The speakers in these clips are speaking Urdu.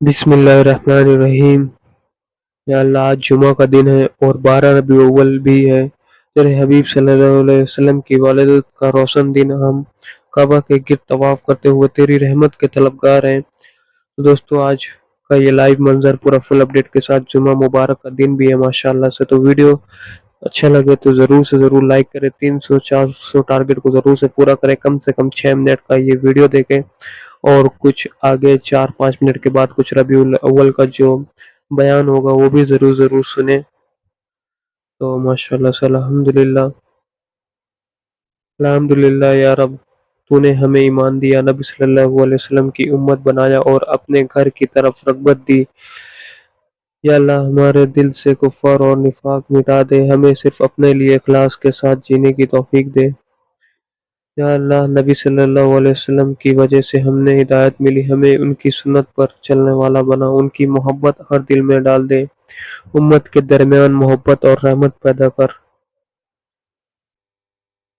بسم اللہ الرحمن الرحیم۔ یا اللہ، آج جمعہ کا دن ہے اور 12 ربیع الاول بھی ہے۔ تیرے حبیب صلی اللہ علیہ وسلم کی ولادت کا روشن دن۔ ہم کعبہ کے گرد طواف کرتے ہوئے تیری رحمت کے طلبگار ہیں۔ تو دوستو، آج کا یہ لائیو منظر پورا فل اپڈیٹ کے ساتھ جمعہ مبارک کا دن بھی ہے ماشاءاللہ سے۔ تو ویڈیو اچھا لگے تو ضرور سے ضرور لائک کریں، 300-400 ٹارگٹ کو ضرور سے پورا کریں، کم سے کم 6 منٹ کا یہ ویڈیو دیکھیں، اور کچھ آگے 4-5 منٹ کے بعد کچھ ربیع الاول کا جو بیان ہوگا وہ بھی ضرور ضرور سنیں۔ تو ماشاءاللہ سے الحمدللہ الحمدللہ یا رب، تو نے ہمیں ایمان دیا، نبی صلی اللہ علیہ وسلم کی امت بنایا اور اپنے گھر کی طرف رغبت دی۔ یا اللہ، ہمارے دل سے کفر اور نفاق مٹا دے، ہمیں صرف اپنے لیے اخلاص کے ساتھ جینے کی توفیق دے۔ یا اللہ، نبی صلی اللہ علیہ وسلم کی وجہ سے ہم نے ہدایت ملی، ہمیں ان کی سنت پر چلنے والا بنا، ان کی محبت ہر دل میں ڈال دے، امت کے درمیان محبت اور رحمت پیدا کر۔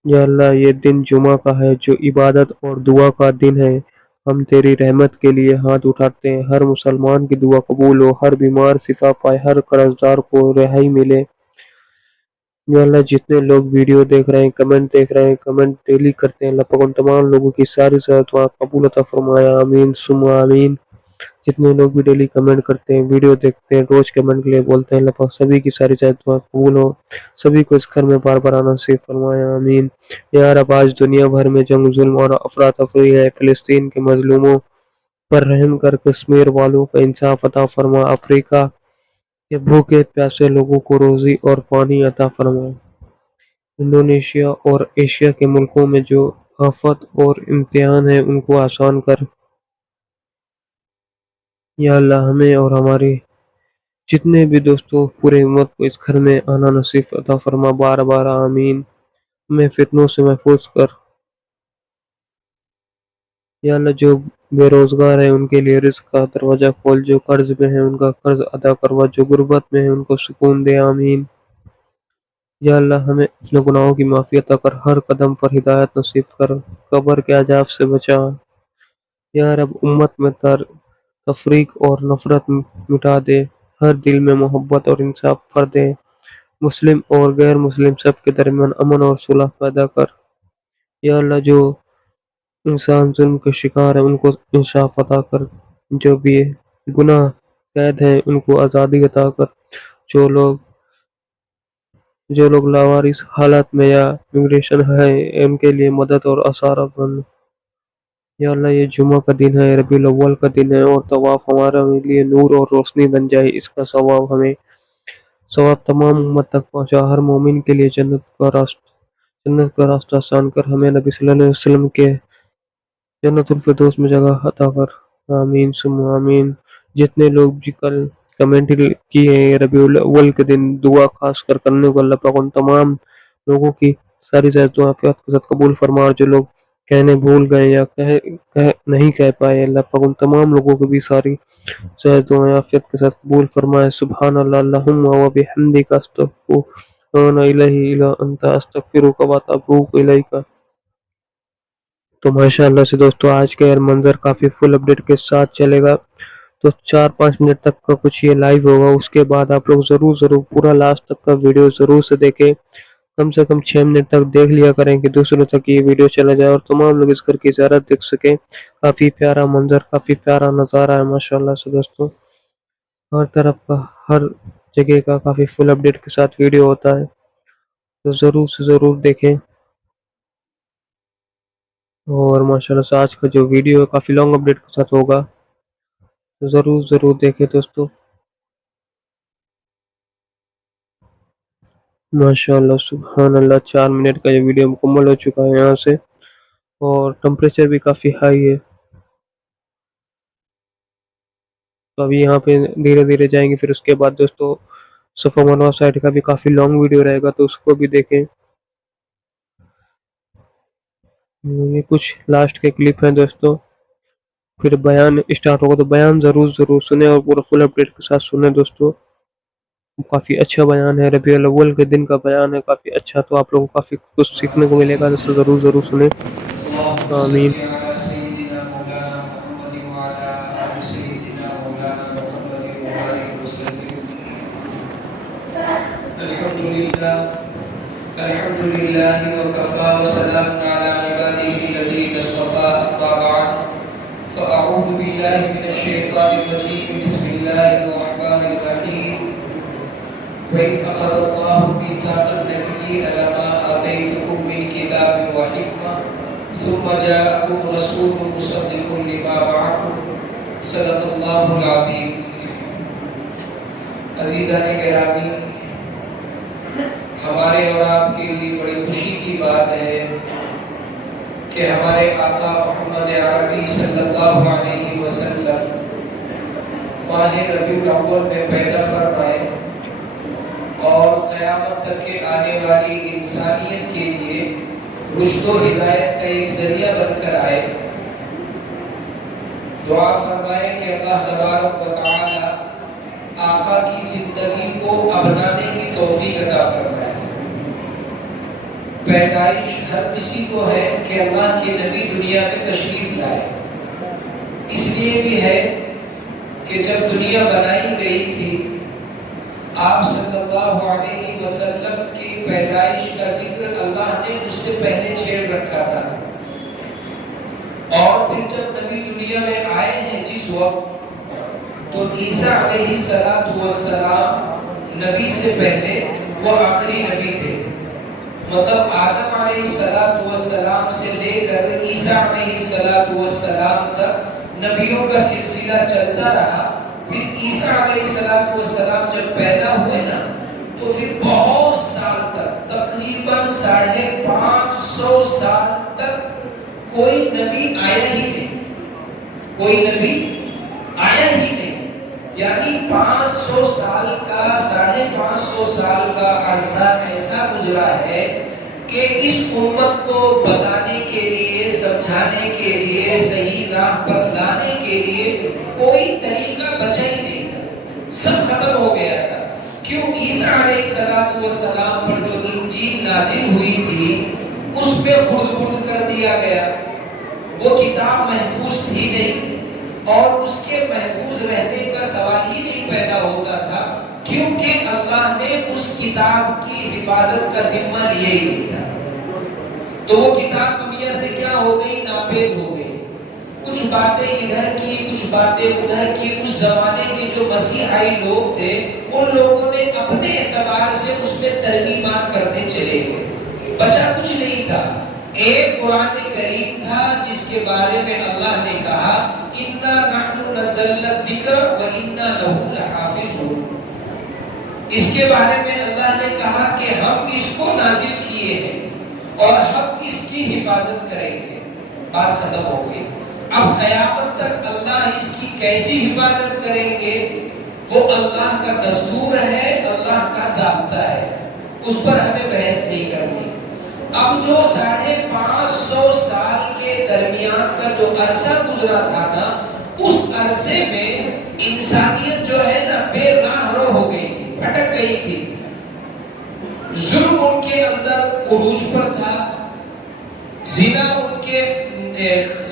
یا اللہ، یہ دن جمعہ کا ہے جو عبادت اور دعا کا دن ہے، ہم تیری رحمت کے لیے ہاتھ اٹھاتے ہیں، ہر مسلمان کی دعا قبول ہو، ہر بیمار شفا پائے، ہر قرض دار کو رہائی ملے۔ یا اللہ، جتنے لوگ ویڈیو دیکھ رہے ہیں، کمنٹ دیکھ رہے ہیں، کمنٹ ڈیلی کرتے ہیں، اللہ پاک ان تمام لوگوں کی ساری دعا قبول عطا فرمایا، آمین ثم آمین۔ جتنے لوگ بھی ڈیلی کمنٹ کرتے ہیں، ویڈیو دیکھتے ہیں، روز کمنٹ کے لیے بولتے ہیں، اللہ پاک سبھی کی ساری دعا قبول ہو، سبھی کو اس گھر میں بار بار آنا نصیب فرمایا، آمین۔ یا رب، آج دنیا بھر میں جنگ، ظلم اور افراتفری ہے، فلسطین کے مظلوموں پر رحم کر، کشمیر والوں کا انصاف عطا فرما، افریقہ کے بھوکے پیاسے لوگوں کو روزی اور پانی عطا فرما، انڈونیشیا اور ایشیا کے ملکوں میں جو آفت اور امتحان ہیں ان کو آسان کر۔ یا اللہ، ہمیں اور ہماری جتنے بھی دوستوں پورے امت کو اس گھر میں آنا نصیب عطا فرما، بار بار آمین۔ ہمیں فتنوں سے محفوظ کر۔ یا اللہ، جو بے روزگار ہیں ان کے لیے رزق کا دروازہ کھول، جو قرض میں ہیں ان کا قرض ادا کروا، جو غربت میں ہیں ان کو سکون دے، آمین۔ یا اللہ، ہمیں اپنے گناہوں کی معافی عطا کر، ہر قدم پر ہدایت نصیب کر، قبر کے عذاب سے بچا۔ یا رب، امت میں تفریق اور نفرت مٹا دے، ہر دل میں محبت اور انصاف کر دے، مسلم اور غیر مسلم سب کے درمیان امن اور صلح پیدا کر۔ یا اللہ، جو انسان ظلم کے شکار ہیں ان کو انصاف عطا کر، جو بھی گناہ قید ہیں ان کو آزادی عطا کر، جو لوگ لاوارث حالت میں یا امیگریشن ہے ان کے لیے مدد اور آسرا بن۔ یا اللہ، یہ جمعہ کا دن ہے، ربیع الاول کا دن ہے، اور طواف ہمارے لیے نور اور روشنی بن جائے، اس کا ثواب تمام امت تک پہنچا، ہر مومن کے لیے جنت کا راستہ آسان کر، ہمیں نبی صلی اللہ علیہ وسلم کے جنت الفردوس میں جگہ عطا کر، آمین ثم آمین۔ جتنے لوگ بھی کل کمنٹ کیے ہیں ربیع الاول کے دن دعا خاص کر کرنے کو، اللہ پاک ان تمام لوگوں کی ساری دعا کے ساتھ قبول فرما، اور جو لوگ کہنے بھول گئے یا نہیں کہہ پائے، اللہ پاک ان تمام لوگوں کو بھی ساری دعائیں عافیت کے ساتھ قبول فرمائے۔ سبحان اللہ اللہم و بحمدک، استغفرک و اتوب الیک۔ تو ماشاءاللہ سے دوستو، آج کا منظر کافی فل اپڈیٹ کے ساتھ چلے گا، تو 4-5 منٹ تک کا کچھ یہ لائیو ہوگا، اس کے بعد آپ لوگ ضرور پورا لاسٹ تک کا ویڈیو ضرور سے دیکھیں، کم سے کم 6 منٹ تک دیکھ لیا کریں کہ دوسروں تک یہ ویڈیو چلا جائے اور تمام لوگ اس گھر کی زیارت دیکھ سکیں۔ کافی پیارا منظر، کافی پیارا نظارہ ہے ماشاءاللہ سے دوستو، ہر طرف کا ہر جگہ کا کافی فل اپڈیٹ کے ساتھ ویڈیو ہوتا ہے، تو ضرور سے ضرور دیکھیں۔ اور ماشاءاللہ سے آج کا جو ویڈیو ہے کافی لانگ اپڈیٹ کے ساتھ ہوگا، تو ضرور دیکھیں دوستو۔ ماشاءاللہ سبحان اللہ، 4 منٹ کا یہ ویڈیو مکمل ہو چکا ہے یہاں سے، اور ٹمپریچر بھی کافی ہائی ہے، تو ابھی یہاں پہ دھیرے دھیرے جائیں گے، پھر اس کے بعد دوستو صفا مروا سائٹ کا بھی کافی لانگ ویڈیو رہے گا، تو اس کو بھی دیکھیں۔ یہ کچھ لاسٹ کے کلپ ہیں دوستو، پھر بیان اسٹارٹ ہوگا، تو بیان ضرور سنیں اور پورا فل اپڈیٹ کے ساتھ سنیں دوستو، کافی اچھا بیان ہے، ربیع الاول کے دن کا بیان ہے کافی اچھا، تو آپ لوگوں کو کافی کچھ سیکھنے کو ملے گا، تو ضرور سنیں، آمین۔ وسلم. الحمد لله وكفى وسلام على عباده الذين اصطفى. أما بعد فأعوذ بالله من الشيطان الرجيم. بسم الله الرحمن الرحيم. وإذ أخذ الله ميثاق النبيين لما آتيتكم من كتاب وحكمة ثم جاءكم رسول مصدق لما معكم. صدق اللہ العظیم. عزیزان گرامی، ہمارے اور آپ کے لیے بڑی خوشی کی بات ہے کہ ہمارے آقا محمد عربی صلی اللہ علیہ وسلم ماہ ربیع الاول میں پیدا فرمائے اور قیامت تک کے آنے والی انسانیت کے لیے رشد و ہدایت کا ایک ذریعہ بن کر آئے. دعا فرمائے کہ اللہ تبارک و تعالی آقا کی زندگی کو اپنانے کی توفیق عطا فرمائے. پیدائش ہر کسی کو ہے کہ اللہ کے نبی دنیا میں تشریف لائے. اس لیے بھی ہے کہ جب دنیا بنائی گئی تھی آپ صلی اللہ علیہ وسلم کی پیدائش کا ذکر اللہ نے اس سے پہلے چھیڑ رکھا تھا. اور پھر جب نبی دنیا میں آئے ہیں جس وقت، تو عیسیٰ علیہ السلام نبی سے پہلے وہ آخری نبی تھے. مطلب آدم علیہ السلام سے لے کر عیسیٰ علیہ السلام تک نبیوں کا سلسلہ چلتا رہا. پھر عیسیٰ علیہ السلام جب پیدا ہوئے نا، تو پھر بہت سال تک، تقریباً 550 سال تک کوئی نبی آیا ہی نہیں. کوئی نبی آیا ہی نہیں. یعنی 500 سال کا 550 سال کا عرصہ ایسا گزرا ہے کہ اس امت کو بتانے کے لیے، سمجھانے کے لیے، صحیح راہ پر لانے کے لیے کوئی طریقہ بچا ہی نہیں تھا. سب ختم ہو گیا تھا. کیوں؟ عیسیٰ علیہ السلام پر جو انجیل نازل ہوئی تھی اس پہ خرد برد کر دیا گیا. وہ کتاب محفوظ تھی نہیں، اور اس کے محفوظ رہنے کا سوال ہی نہیں پیدا ہوتا تھا، کیونکہ اللہ نے اس کتاب کی حفاظت کا ذمہ لیا ہی نہیں تھا. تو وہ کتاب دنیا سے کیا ہو گئی؟ ناپید ہو گئی. کچھ باتیں ادھر کی، کچھ باتیں ادھر کی. اس زمانے کے جو مسیحائی لوگ تھے ان لوگوں نے اپنے اعتبار سے اس میں ترمیمات کرتے چلے گئے. بچا کچھ نہیں تھا. ایک قرآن کریم تھا جس کے بارے میں اللہ نے کہا اِنَّا نَحْنُ نَزَّلْنَا الذِّكْرَ وَإِنَّا لَهُ لَحَافِظُونَ. اس کے بارے میں اللہ نے کہا کہ ہم اس کو نازل کیے ہیں اور ہم اس کی حفاظت کریں گے. بات ختم ہو گئی. اب قیامت تک اللہ اس کی کیسی حفاظت کریں گے وہ اللہ کا دستور ہے، اللہ کا ضابطہ ہے. اس پر ہمیں بحث نہیں کرنی. اب جو 550 سال کے درمیان کا جو عرصہ گزرا تھا نا، اس عرصے میں انسانیت جو ہے نا بے راہ رو ہو گئی تھی، بھٹک گئی تھی. ظلم ان کے اندر عروج پر تھا، زنا ان کے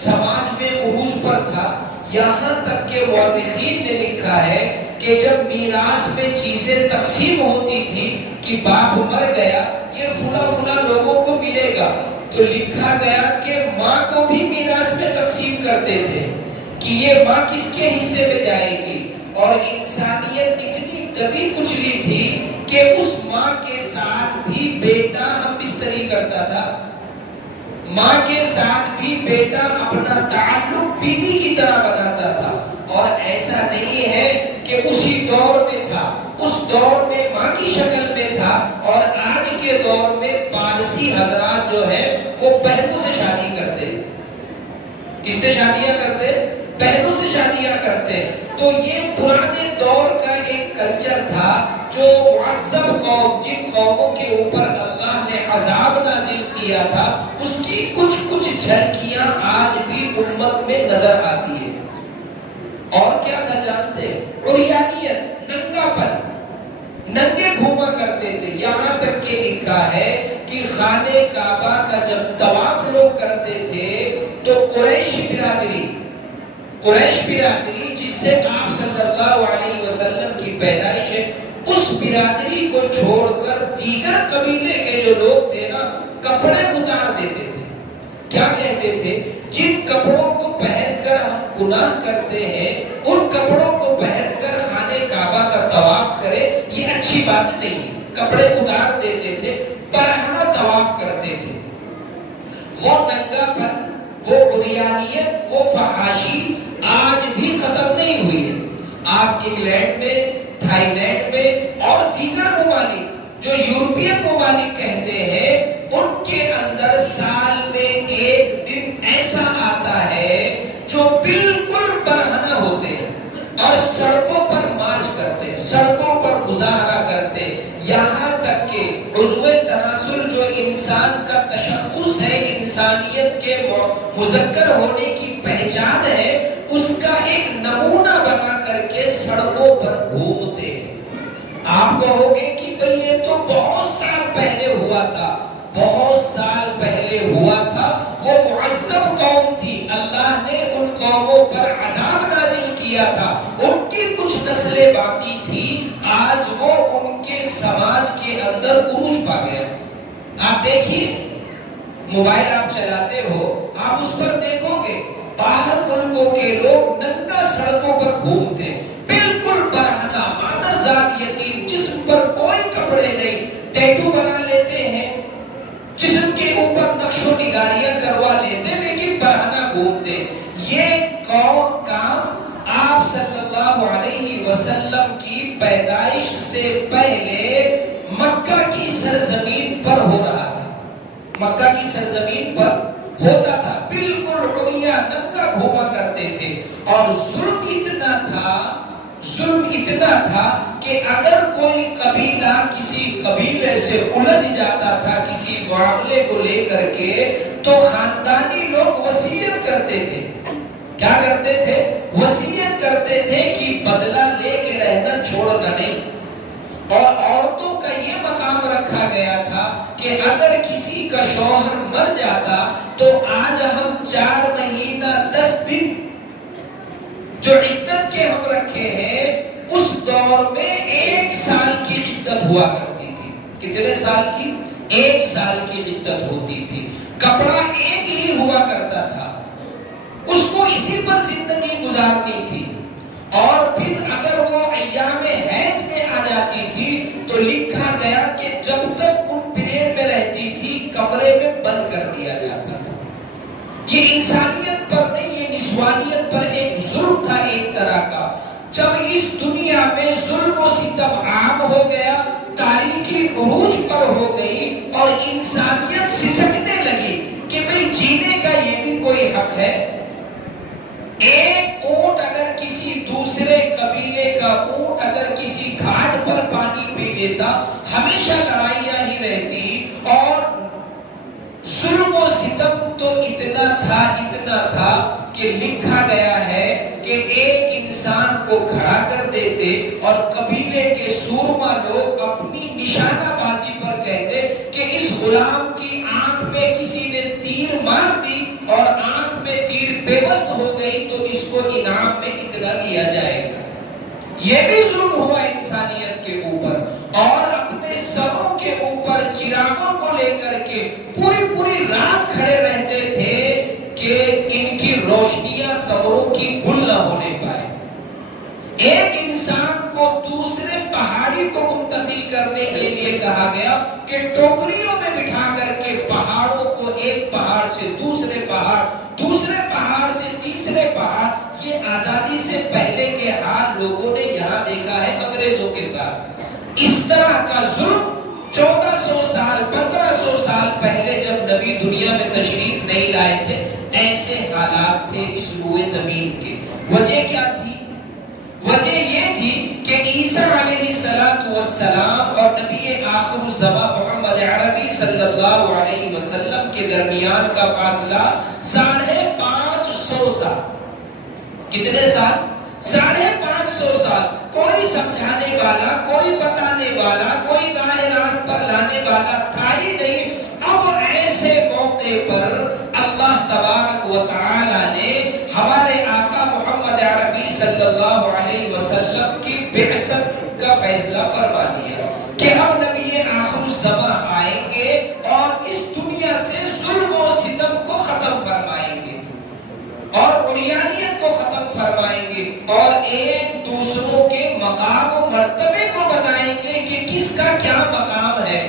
سماج میں عروج پر تھا. یہاں تک کہ مورخین نے لکھا ہے کہ جب میراث میں چیزیں تقسیم ہوتی تھی کہ باپ مر گیا، یہ فلاں لوگوں کو ملے گا، تو لکھا گیا کہ ماں کو بھی میراث میں تقسیم کرتے تھے کہ یہ ماں کس کے حصے میں جائے گی. اور انسانیت اتنی دبی کچلی تھی کہ اس ماں کے ساتھ بھی بیٹا ہم بستری کرتا تھا. ماں کے ساتھ بھی بیٹا اپنا تعلق بیوی کی طرح بناتا تھا. اور ایسا نہیں ہے کہ اسی دور میں تھا، اس دور میں ماں کی شکل میں تھا. اور آج کے دور میں پارسی حضرات جو ہیں وہ بہنوں سے شادی کرتے. کس سے شادیاں کرتے؟ بہنوں سے شادیاں کرتے. تو یہ پرانے دور کا ایک کلچر تھا جو معذب قوم، جن قوموں کے اوپر اللہ نے عذاب نازل کیا تھا، اس کی کچھ جھلکیاں آج بھی امت میں نظر آتی ہے. اور کیا تھا جانتے؟ عریانیت، ننگا پن. ننگے گھوما کرتے تھے. یہاں تک کہ لکھا ہے کہ خانہ کعبہ کا جب طواف لوگ کرتے تھے تو قریش برادری جس سے آپ صلی اللہ علیہ وسلم کی پیدائش ہے، اس برادری کو چھوڑ کر دیگر قبیلے کے جو لوگ تھے نا کپڑے اتار دیتے تھے. کیا کہتے تھے؟ جن کپڑوں کو پہن کر ہم گناہ کرتے ہیں ان کپڑوں کو پہن کر خانہ کعبہ کا طواف کرے، یہ اچھی بات نہیں. کپڑے اتار دیتے تھے، برہنہ طواف کرتے تھے. وہ ننگا پن، وہ عریانیت، وہ فحاشی آج بھی ختم نہیں ہوئی ہے. آپ انگلینڈ میں، تھائی لینڈ میں اور دیگر ممالک جو یورپین ممالک کہتے ہیں ان کے اندر سال میں ایک دن ایسا آتا ہے جو بالکل برہنہ ہوتے ہیں اور سڑکوں پر مارچ کرتے ہیں، سڑکوں پر مظاہرہ کرتے ہیں. یہاں تک کہ عضو تناسل جو انسان کا تشخص ہے، انسانیت کے مذکر ہونے کی پہچان ہے، اس کا ایک نمونہ بنا کر کے سڑکوں پر گھومتے ہیں. آپ کہو گے کہ بھئی یہ تو بہت سال پہلے ہوا تھا. بہت سال پہلے ہوا تھا، وہ معذب قوم تھی، اللہ نے ان قوموں پر عذاب نازل کیا تھا، ان کی کچھ نسلیں باقی تھی، آج وہ ان کے سماج کے اندر عروج پا گیا. آپ دیکھیے، موبائل آپ چلاتے ہو، آپ اس پر دیکھو گے باہر ملکوں کے لوگ ننگا سڑکوں پر گھومتے ہیں، بالکل برہنہ، مادرزاد یتیم، جسم پر کوئی کپڑے نہیں، ٹیٹو بنا لیتے ہیں، جسم کے اوپر نقش و نگاریاں کروا لیتے لیکن برہنہ گھومتے. یہ کام آپ صلی اللہ علیہ وسلم کی پیدائش سے پہلے مکہ کی سرزمین پر ہو رہا تھا. مکہ کی سرزمین پر ہوتا تھا، بالکل عریاں ننگا گھوما کرتے تھے. اور ظلم اتنا تھا کہ اگر کوئی قبیلہ کسی قبیلے سے الجھ جاتا تھا کسی معاملے کو لے کر کے تو خاندانی لوگ وصیت کرتے تھے. کیا کرتے تھے؟ وصیت کرتے تھے کہ بدلہ لے کے رہنا، چھوڑنا نہیں. اور عورتوں کا یہ مقام رکھا گیا تھا کہ اگر کسی کا شوہر مر جاتا تو آج ہم 4 مہینہ 10 دن جو عدت کے ہم رکھے ہیں، اس دور میں 1 سال کی عدت ہوا کرتی تھی. کتنے سال کی؟ 1 سال کی عدت ہوتی تھی. کپڑا ایک ہی ہوا کرتا تھا، اس کو اسی پر زندگی گزارنی تھی. اور پھر اگر وہ ایام حیض میں آ جاتی تھی تو لکھا گیا کہ جب تک ان پیریڈ میں رہتی تھی کمرے میں بند کر دیا جاتا تھا. یہ انسانیت پر نہیں، یہ نسوانیت پر ایک ظلم تھا ایک طرح کا. جب اس دنیا میں ظلم و ستم عام ہو گیا، تاریخی عروج پر ہو گئی اور انسانیت سسکنے لگی کہ بھئی جینے کا یہ بھی کوئی حق ہے. ایک اونٹ اگر کسی دوسرے قبیلے کا اونٹ اگر کسی گھاٹ پر پانی پی لیتا، ہمیشہ لڑائیاں ہی رہتی. اور ظلم و ستم تو اتنا تھا کہ لکھا گیا ہے کہ ایک انسان کو کھڑا کر دیتے اور قبیلے کے سورما لوگ اپنی نشانہ بازی پر کہتے کہ اس غلام کی آنکھ میں کسی نے تیر مار دی اور آنکھ میں تیر پیوست ہو گئی تو اس کو انعام میں اتنا دیا جائے گا. یہ بھی ظلم ہوا انسانیت کے اوپر. اور اپنے سروں کے اوپر چراغوں کو لے کر کے پوری رات کھڑے رہتے تھے کہ ان کی روشنیاں کمروں کی گل نہ ہونے پائے. ایک انسان کو دوسرے پہاڑی کو منتقل کرنے کے لیے کہا گیا کہ ٹوکریوں میں بٹھا کر کے پہاڑوں کو ایک پہاڑ سے دوسرے پہاڑ سے تیسرے پہاڑ. یہ آزادی سے پہلے کے حال لوگوں نے یہاں دیکھا ہے انگریزوں کے ساتھ. اس طرح کا ظلم 1400 سال 1500 سال پہلے جب نبی دنیا میں تشریف نہیں لائے تھے ایسے حالات تھے اس روئے زمین کے. وجہ کیا تھی؟ وجہ یہ تھی کہ عیسیٰ علیہ السلام اور نبی آخر الزمان محمد عربی صلی اللہ علیہ وسلم کے درمیان کا فاصلہ 550 سال. کتنے سال؟ 550 سال. کوئی سمجھانے والا، کوئی بتانے والا، کوئی راہ راست پر لانے والا تھا ہی نہیں. اب ایسے موقع پر اللہ تبارک و تعالی نے ہمارے آقا محمد عربی صلی اللہ علیہ وسلم کی بعثت کا فیصلہ فرما دیا کہ اب نبی آخر الزماں آئیں گے اور اس دنیا سے ظلم و ستم کو ختم فرمائیں گے اور عریانیت کو ختم فرمائیں گے اور ایک دوسروں کے مقام و مرتبے کو بتائیں گے کہ کس کا کیا مقام ہے،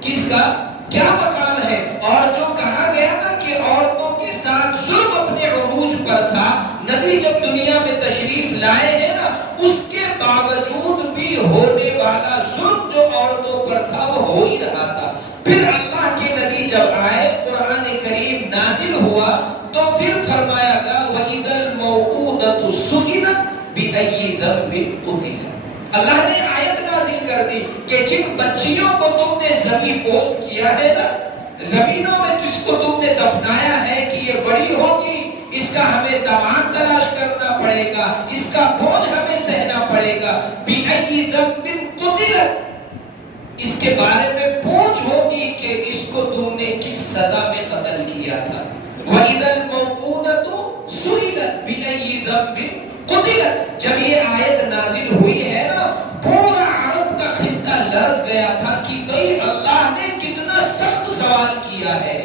کس کا کیا مقام ہے۔ اور جو کہا گیا نا کہ عورتوں کے ساتھ ظلم اپنے عروج پر تھا، نبی جب دنیا میں تشریف لائے ہیں نا، اس کے باوجود بھی ہونے والا ظلم جو عورتوں پر تھا وہ ہو ہی رہا تھا۔ پھر اللہ کے نبی جب آئے، قرآن کریم نازل ہوا، تو پھر فرمایا گا وَإِذَا الْمَوْءُودَةُ سُئِلَتْ بِأَيِّ ذَنبٍ قُتِلَتْ۔ اللہ نے آیت نازل کر دی کہ جن بچیوں کو تم نے زمین بوس کیا ہے نا، زمینوں میں جس کو تم نے دفنایا ہے کہ یہ بڑی ہوگی، اس کا ہمیں داماد تلاش کرنا پڑے گا، اس کا بوجھ ہمیں سہنا پڑے گا، بِأَيِّ ذَنبٍ قُتِلَتْ، اس کے بارے میں پوچھ ہوگی کہ اس کو تم نے کس سزا میں قتل کیا تھا۔ وَإِذَا الْمَوْءُودَةُ سُئِلَتْ بِأَيِّ ذَنبٍ قُتِلَتْ، جب یہ آیت نازل ہوئی ہے نا، پورا عرب کا خطہ لرز گیا تھا کہ بھئی اللہ نے کتنا سخت سوال کیا ہے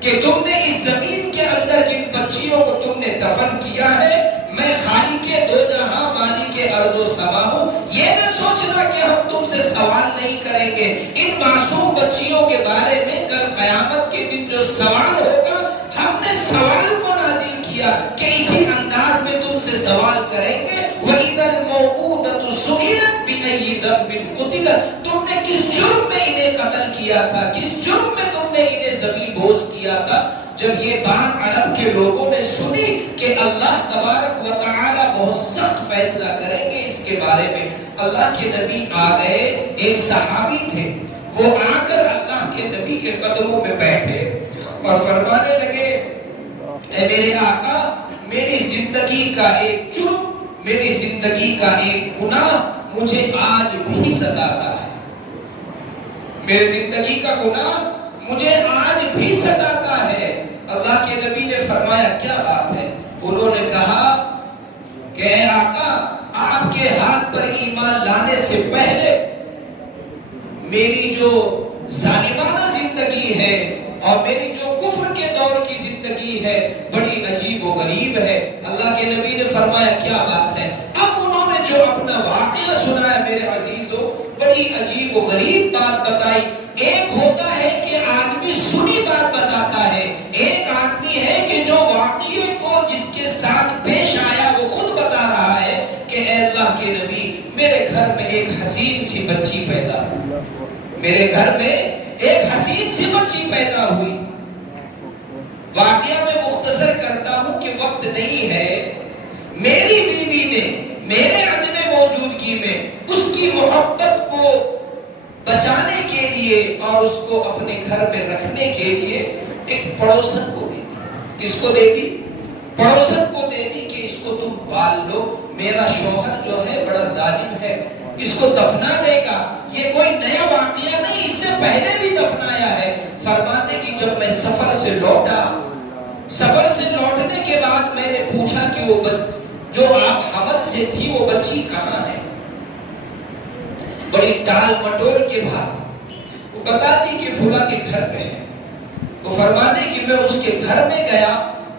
کہ تم نے اس زمین کے اندر جن بچیوں کو تم نے دفن کیا ہے، میں خالق دو جہاں مالک ارض و سما ہوں، یہ نہ سوچنا کہ ہم تم سے سوال نہیں کریں گے۔ ان معصوم بچیوں کے بارے میں کل قیامت کے دن جو سوال ہوگا، ہم نے سوال کو نازل کیا کہ اسی انداز میں تم سے سوال کریں گے۔ وَإِذَا الْمَوْءُودَةُ سُئِلَتْ بِأَيِّ ذَنبٍ قُتِلَتْ، تم نے کس جرم میں انہیں قتل کیا تھا، کس جرم میں تم نے انہیں زمین بوس کیا تھا۔ جب یہ بات عرب کے لوگوں نے سنی کہ اللہ تبارک و تعالی بہت سخت فیصلہ کریں گے اس کے بارے میں، اللہ کے نبی آ گئے، ایک صحابی تھے، وہ آ کر اللہ کے نبی کے قدموں میں بیٹھے اور فرمانے لگے اے میرے آقا، میری زندگی کا ایک جرم، میری زندگی کا ایک گناہ مجھے آج بھی ستاتا ہے، میری زندگی کا گناہ مجھے آج بھی ستاتا ہے۔ اللہ کے نبی نے فرمایا کیا بات ہے؟ انہوں نے کہا کہ اے آقا، آپ کے ہاتھ پر ایمان لانے سے پہلے میری جو ظالمانہ زندگی ہے اور میری جو کفر کے دور کی زندگی ہے بڑی عجیب و غریب ہے۔ اللہ کے نبی نے فرمایا کیا بات ہے؟ اب انہوں نے جو اپنا واقعہ سنایا میرے عزیزوں، بڑی عجیب و غریب بات بتائی۔ ایک ہوتا ہے کہ آدمی سنی بات بتاتا ہے، ایک آدمی ہے کہ جو واقعے کو جس کے ساتھ پیش آیا وہ خود بتا رہا ہے کہ اے اللہ کے نبی، میرے گھر میں ایک حسین سی بچی پیدا ہوئی، میرے گھر میں ایک حسین سی بچی پیدا ہوئی۔ واقعہ میں مختصر کرتا ہوں کہ وقت نہیں ہے۔ میری بیوی نے میرے عدم موجودگی میں اس کی محبت کو بچانے کے لیے اور اس کو اپنے گھر میں رکھنے کے لیے ایک پڑوسن کو دے دی۔ کس کو دے دی؟ پڑوسن کو دے دی کہ اس کو تم پال لو، میرا شوہر جو ہے بڑا ظالم ہے، اس کو دفنا دے گا۔ یہ کوئی نیا واقعہ نہیں، اس سے پہلے بھی دفنایا ہے۔ فرماتے کہ جب میں سفر سے لوٹا، سفر سے لوٹنے کے بعد میں نے پوچھا کہ وہ جو آپ حمل سے تھی وہ بچی کہاں ہے؟ بڑی ٹال مٹور کے بعد وہ بتاتی کہ فلاں کے گھر میں ہے۔ وہ فرماتے کہ میں اس کے گھر میں گیا،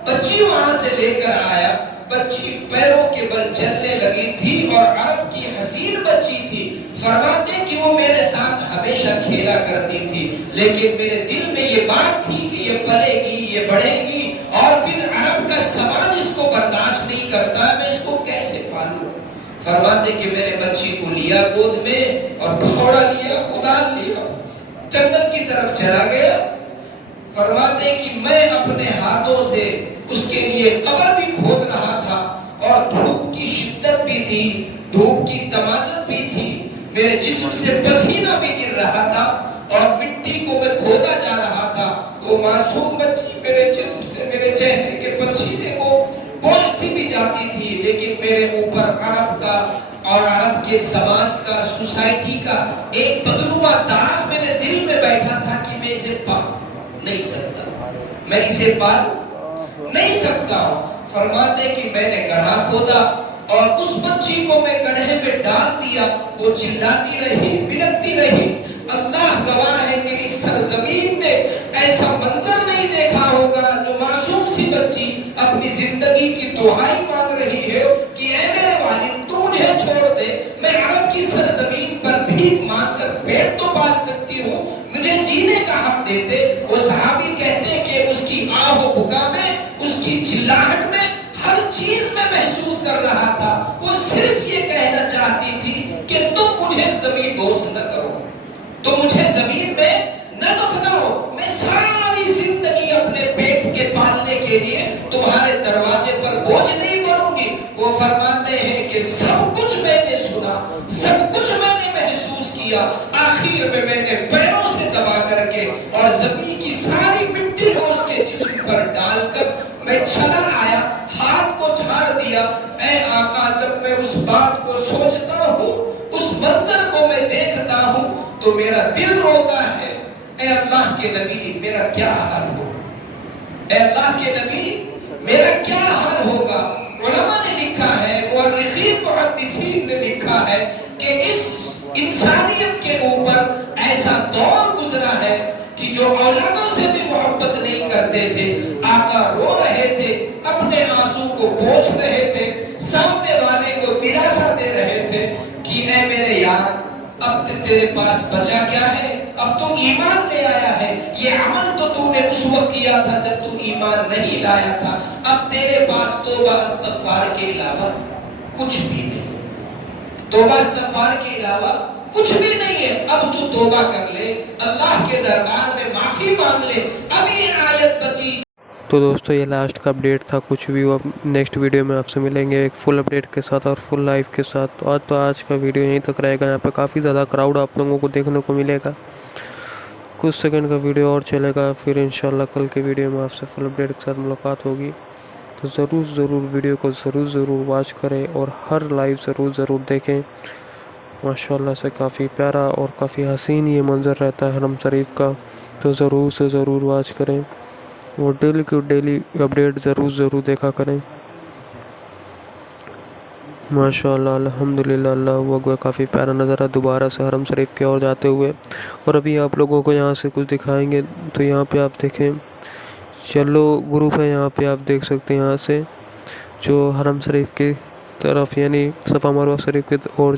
بچی وہاں سے لے کر آیا، بچی پیروں کے بل چلنے لگی تھی اور عرب کی حسین بچی تھی۔ فرماتے کہ وہ میرے ساتھ ہمیشہ کھیلا کرتی تھی، لیکن میرے دل میں یہ بات تھی کہ یہ پلے گی، یہ بڑھے گی، اور پھر عرب کا سماج اس کو برداشت نہیں کرتا، میں اس کو کیسے پالوں؟ فرماتے کہ میں نے بچی کو لیا گود میں اور پھوڑا لیا، ادال لیا، جنگل کی طرف چلا گیا۔ فرماتے کہ میں اپنے ہاتھوں سے اس کے لیے قبر بھی کھود رہا تھا، اور دھوپ کی شدت بھی تھی، دھوپ کی تمازت بھی تھی، میرے جسم سے پسینہ بھی گر رہا تھا اور مٹی کو میں کھودا جا رہا تھا۔ وہ معصوم بچی میرے جسم سے میرے چہرے کے پسینے کو پہنچتی بھی جاتی تھی، لیکن میرے اوپر عرب کا اور عرب کے سماج کا، سوسائٹی کا ایک بدنما داغ میرے دل میں بیٹھا تھا کہ میں اسے پال نہیں سکتا، میں اسے پال نہیں سکتا ہوں۔ فرماتے کہ میں نے گڑھا کھودا اور اس بچی کو میں گڑھے میں ڈال دیا، وہ چلاتی رہی، بلکتی رہی۔ اللہ گواہ ہے کہ اس سرزمین میں ایسا منظر نہیں دیکھا ہوگا جو معصوم سی بچی اپنی زندگی کی دعائی مانگ رہی ہے کہ اے میرے والد تو مجھے چھوڑ دے، میں عرب کی سرزمین پر بھیک مانگ کر پیٹ تو پال سکتی ہوں، مجھے جینے کا حق دیتے۔ وہ صحابی کہتے ہیں کہ اس کی آہ و بکا میں، اس کی چلاہٹ میں ہر چیز میں محسوس کر رہا تھا، وہ صرف یہ کہنا چاہتی تھی کہ تم مجھے زمین بوس نہ کرو، تم مجھے زمین میں نہ دفناؤ، میں ساری زندگی اپنے پیٹ کے پالنے کے لیے تمہارے دروازے پر بوجھ نہیں بنوں گی۔ وہ فرماتے ہیں کہ سب کچھ میں نے سنا، سب کچھ میں نے محسوس کیا، آخر میں نے پیروں سے دبا کر کے اور زمین کی ساری مٹی کو اس کے جسم پر ڈال کر میں چلا آیا، ہاتھ کو جھاڑ دیا۔ اے آقا، جب میں اس بات کو سوچتا ہوں، اس منظر کو میں دیکھتا ہوں تو میرا دل روتا ہے۔ اے اللہ کے نبی، میرا کیا حال ہو؟ اے اللہ کے نبی، میرا کیا حال ہوگا؟ علماء نے لکھا ہے، مورخین محدثین نے لکھا ہے کہ اس انسانیت کے اوپر ایسا دور گزرا ہے کہ جو اولادوں سے بھی محبت نہیں کرتے تھے، آقا رو رہے تھے، اپنے آنسو کو پوچھ رہے تھے، سامنے والے کو دلاسا دے رہے تھے کہ اے میرے یار، اب تیرے پاس بچا کیا ہے؟ اب تو ایمان لے آیا ہے، یہ عمل تو نے اس وقت کیا تھا جب تو ایمان نہیں لایا تھا، اب تیرے پاس توبہ استغفار کے علاوہ کچھ بھی نہیں، توبہ استغفار کے علاوہ کچھ بھی نہیں ہے۔ اب تو توبہ کر لے، اللہ کے دربار میں معافی مانگ لے، اب یہ آیت بچی۔ تو دوستو یہ لاسٹ کا اپڈیٹ تھا، کچھ بھی ہوا نیکسٹ ویڈیو میں آپ سے ملیں گے ایک فل اپڈیٹ کے ساتھ اور فل لائف کے ساتھ۔ تو آج کا ویڈیو یہیں تک رہے گا، یہاں پہ کافی زیادہ کراؤڈ آپ لوگوں کو دیکھنے کو ملے گا، کچھ سیکنڈ کا ویڈیو اور چلے گا، پھر انشاءاللہ کل کے ویڈیو میں آپ سے فل اپڈیٹ کے ساتھ ملاقات ہوگی۔ تو ضرور ویڈیو کو ضرور واچ کریں اور ہر لائیو ضرور دیکھیں۔ ماشاءاللہ سے کافی پیارا اور کافی حسین یہ منظر رہتا ہے حرم شریف کا، تو ضرور واچ کریں اور ڈیلی اپڈیٹ ضرور دیکھا کریں۔ ماشاءاللہ، الحمدللہ، اللہ اکبر، کافی پیارا نظارہ دوبارہ سے حرم شریف کی اور جاتے ہوئے، اور ابھی آپ لوگوں کو یہاں سے کچھ دکھائیں گے۔ تو یہاں پہ آپ دیکھیں، چلو گروپ ہے، یہاں پہ آپ دیکھ سکتے ہیں، یہاں سے جو حرم شریف کی طرف یعنی صفا مروہ شریف کی اور